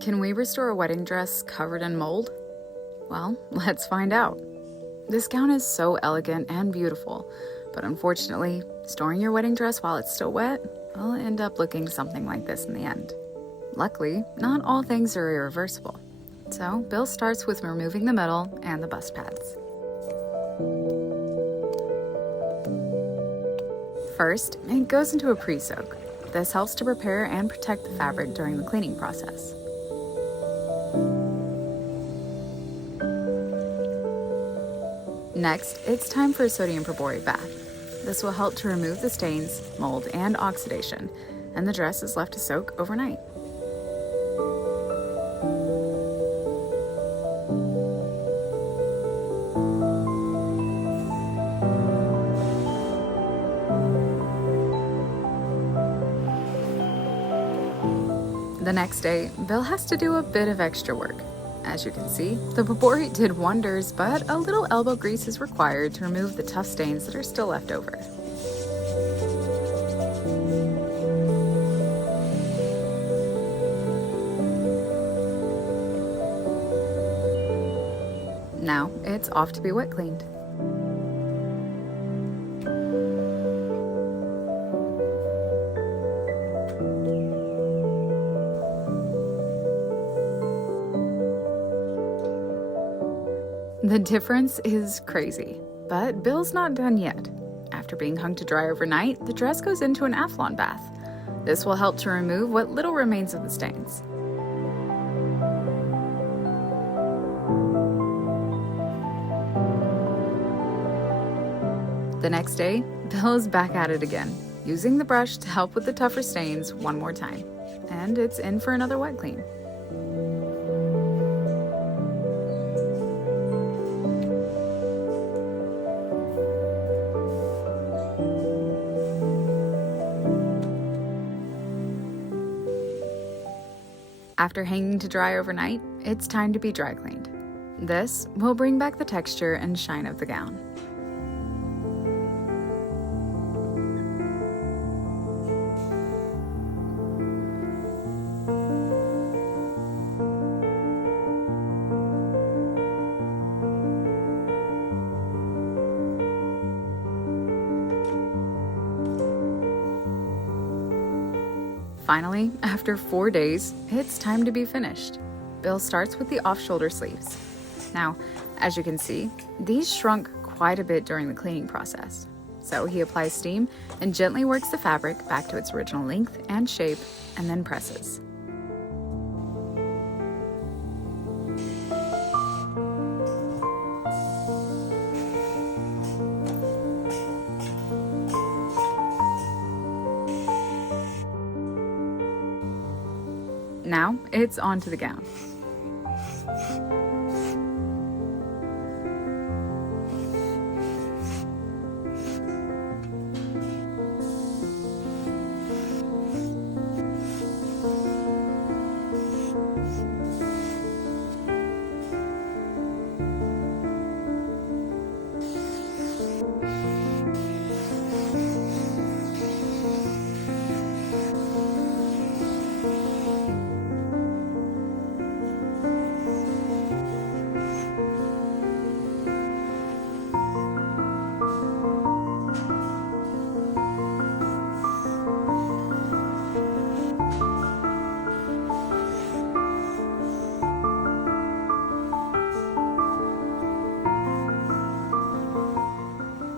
Can we restore a wedding dress covered in mold? Well, let's find out. This gown is so elegant and beautiful, but unfortunately, storing your wedding dress while it's still wet will end up looking something like this in the end. Luckily, not all things are irreversible. So, Bill starts with removing the middle and the bust pads. First, it goes into a pre-soak. This helps to prepare and protect the fabric during the cleaning process. Next, it's time for a sodium perborate bath. This will help to remove the stains, mold, and oxidation, and the dress is left to soak overnight. The next day, Bill has to do a bit of extra work. As you can see, the perborate did wonders, but a little elbow grease is required to remove the tough stains that are still left over. Now, it's off to be wet cleaned. The difference is crazy, but Bill's not done yet. After being hung to dry overnight, the dress goes into an Athlon bath. This will help to remove what little remains of the stains. The next day, Bill is back at it again, using the brush to help with the tougher stains one more time. And it's in for another wet clean. After hanging to dry overnight, it's time to be dry cleaned. This will bring back the texture and shine of the gown. Finally, after 4 days, it's time to be finished. Bill starts with the off-shoulder sleeves. Now, as you can see, these shrunk quite a bit during the cleaning process. So he applies steam and gently works the fabric back to its original length and shape, and then presses. Now, it's on to the gown.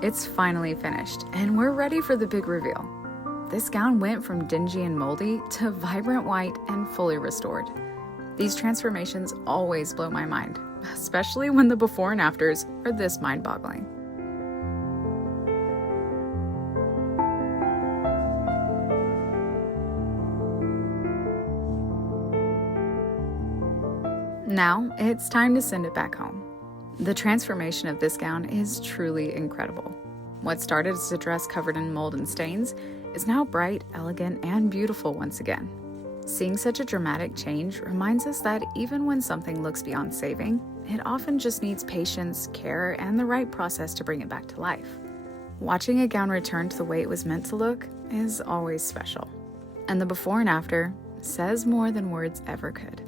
It's finally finished, and we're ready for the big reveal. This gown went from dingy and moldy to vibrant white and fully restored. These transformations always blow my mind, especially when the before and afters are this mind-boggling. Now, it's time to send it back home. The transformation of this gown is truly incredible. What started as a dress covered in mold and stains is now bright, elegant, and beautiful once again. Seeing such a dramatic change reminds us that even when something looks beyond saving, it often just needs patience, care, and the right process to bring it back to life. Watching a gown return to the way it was meant to look is always special. And the before and after says more than words ever could.